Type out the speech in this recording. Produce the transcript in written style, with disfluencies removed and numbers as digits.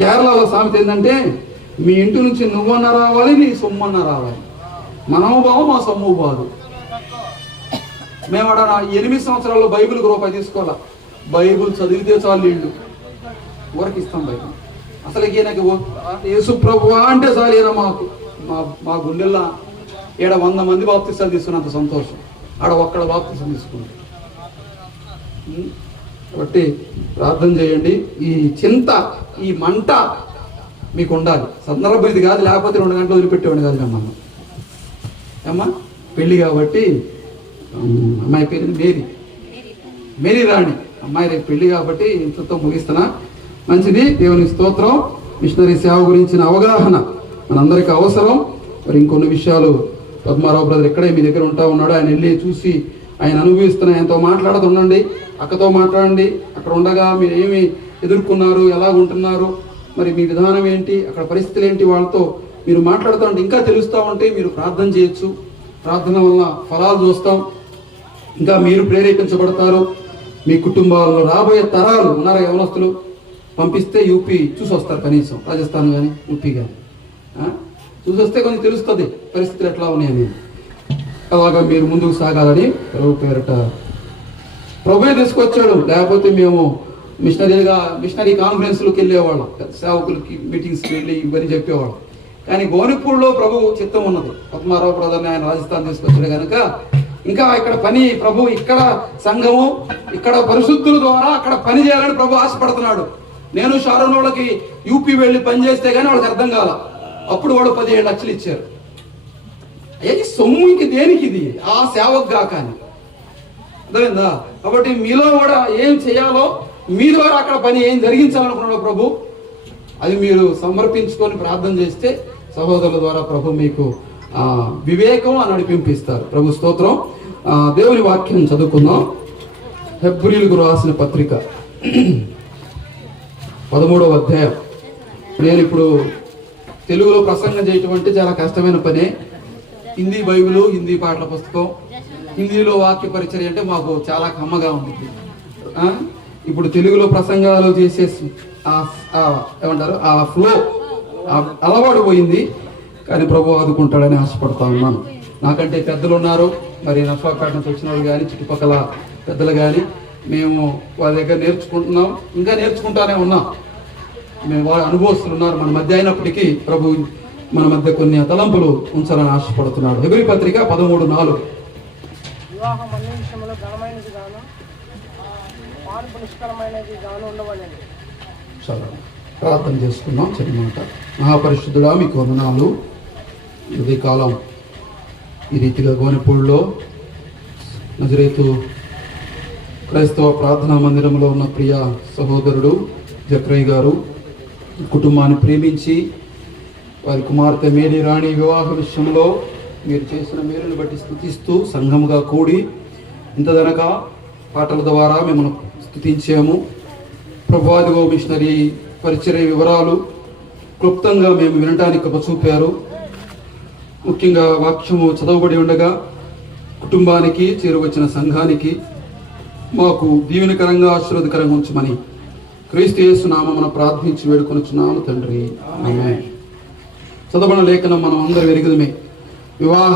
కేరళలో సామెత ఏంటంటే, మీ ఇంటి నుంచి నువ్వన్న రావాలి, నీ సొమ్మన్న రావాలి. మనోభావం మా సొమ్ము బాదు. మేము అక్కడ 8 సంవత్సరాల్లో బైబిల్కి రూపాయి తీసుకోవాలా. బైబిల్ చదివితే చాలు ఇళ్ళు ఊరికి ఇస్తాం. బైబిల్ అసలు ఈయనకి యేసు ప్రభువా అంటే చాలు. ఈయన మా గుండెల్లో ఈడ 100 మంది బాప్తిస్తాలు తీసుకున్నంత సంతోషం ఆడ ఒక్కడ బాప్తిసం తీసుకుంటాం. కాబట్టి ప్రార్థన చేయండి. ఈ చింత, ఈ మంట మీకు ఉండాలి. సందర్భం ఇది కాదు, లేకపోతే 2 గంటలు వదిలిపెట్టేవాడు కాదు మిమ్మల్ని. అమ్మా పెళ్ళి కాబట్టి, అమ్మాయి పేరు మేరీ రాణి. అమ్మాయి రేపు పెళ్ళి కాబట్టి ఇంతతో ముగిస్తున్నా. మంచిది, దేవుని స్తోత్రం. మిషనరీ సేవ గురించిన అవగాహన మనందరికీ అవసరం. మరి ఇంకొన్ని విషయాలు పద్మారావు బ్రదర్ ఇక్కడే మీ దగ్గర ఉంటా ఉన్నాడు. ఆయన వెళ్ళి చూసి ఆయన అనుభవిస్తున్న ఆయనతో మాట్లాడుతుండండి. అక్కతో మాట్లాడండి. అక్కడ ఉండగా మీరు ఏమి ఎదుర్కొన్నారు, ఎలా ఉంటున్నారు, మరి మీ విధానం ఏంటి, అక్కడ పరిస్థితులు ఏంటి, వాళ్ళతో మీరు మాట్లాడుతూ ఉంటే ఇంకా తెలుస్తూ ఉంటే మీరు ప్రార్థన చేయొచ్చు. ప్రార్థన వల్ల ఫలాలు చూస్తాం. ఇంకా మీరు ప్రేరేపించబడతారు. మీ కుటుంబాల్లో రాబోయే తరాలు ఉన్నారా యవనస్తులు, పంపిస్తే యూపీ చూసి వస్తారు. కనీసం రాజస్థాన్ కానీ యూపీ కానీ చూసి వస్తే కొంచెం తెలుస్తుంది పరిస్థితులు ఎట్లా ఉన్నాయని. అలాగా మీరు ముందుకు సాగాలని ప్రభు పేరట ప్రభువే తీసుకొచ్చాడు. లేకపోతే మేము మిషనరీ కాన్ఫరెన్స్లోకి వెళ్ళేవాళ్ళం, సేవకులకి మీటింగ్స్కి వెళ్ళి ఇవన్నీ చెప్పేవాళ్ళం. కానీ గోనిపూడిలో ప్రభు చిత్తం ఉన్నది. పద్మారావు బ్రదర్ని ఆయన రాజస్థాన్ తీసుకొచ్చాడు కనుక ఇంకా ఇక్కడ పని ప్రభు, ఇక్కడ సంఘము, ఇక్కడ పరిశుద్ధుల ద్వారా అక్కడ పని చేయాలని ప్రభు ఆశపడుతున్నాడు. నేను షారోనోళ్ళకి యూపీ వెళ్ళి పని చేస్తే కానీ వాళ్ళకి అర్థం కాల. అప్పుడు వాడు 17 లక్షలు ఇచ్చారు. ఏది సొమ్ము ఇంక దేనికి, ఇది ఆ సేవకు కాకని అర్థమైందా? కాబట్టి మీలో కూడా ఏం చేయాలో, మీ ద్వారా అక్కడ పని ఏం జరిగించాలనుకున్నాడో ప్రభు, అది మీరు సమర్పించుకొని ప్రార్థన చేస్తే సహోదరుల ద్వారా ప్రభు మీకు వివేకం అని నడిపింపిస్తారు. ప్రభు స్తోత్రం. దేవుని వాక్యం చదువుకుందాం. హెబ్రీయులకు రాసిన పత్రిక 13వ అధ్యాయం. నేను ఇప్పుడు తెలుగులో ప్రసంగం చేయటం అంటే చాలా కష్టమైన పనే. హిందీ బైబిలు, హిందీ పాటల పుస్తకం, హిందీలో వాక్య పరిచర్య అంటే మాకు చాలా కమ్మగా ఉంటుంది. ఇప్పుడు తెలుగులో ప్రసంగాలు చేసేసి ఏమంటారు, ఆ ఫ్లో అలవాటు పోయింది. కానీ ప్రభు ఆదుకుంటాడని ఆశపడతా ఉన్నాను. నాకంటే పెద్దలు ఉన్నారు, మరి నర్సాపేట నుంచి వచ్చిన వాళ్ళు కానీ, చుట్టుపక్కల పెద్దలు కానీ, మేము వాళ్ళ దగ్గర నేర్చుకుంటున్నాం, ఇంకా నేర్చుకుంటానే ఉన్నాం. మేము వాళ్ళ అనుభవస్తులు ఉన్నారు మన మధ్య. అయినప్పటికీ ప్రభు మన మధ్య కొన్ని తలంపులు ఉంచాలని ఆశపడుతున్నాడు. హెబ్రీ పత్రిక 13:4. చాలా ప్రార్థన చేసుకున్నాం. చిన్న మాట. మహాపరిశుద్ధుడా మీకు వందనాలు. ఇది కాలం ఈ రీతిగా గోనెపూడిలో నజరేతు క్రైస్తవ ప్రార్థనా మందిరంలో ఉన్న ప్రియ సహోదరుడు జక్రయ్య గారు కుటుంబాన్ని ప్రేమించి వారి కుమార్తె మేరీ రాణి వివాహ విషయంలో మీరు చేసిన మేలును బట్టి స్తుతిస్తూ సంఘముగా కూడి ఇంతదనక పాటల ద్వారా మిమ్మల్ని స్తుతించాము. ప్రభువాదిగో మిషనరీ పరిచర్య వివరాలు క్లుప్తంగా మేము వినటానికి చూపారు. ముఖ్యంగా వాక్యము చదవబడి ఉండగా కుటుంబానికి చేరువచ్చిన సంఘానికి మాకు దీవెనకరంగా ఆశీర్వాదకరంగా ఉంచమని క్రీస్తు యేసు నామమున ప్రార్థించి వేడుకొనుచున్నాము తండ్రి. ఆమేన్. చదవబడిన లేఖనం మనం అందరూ ఎరుగుదమే. వివాహ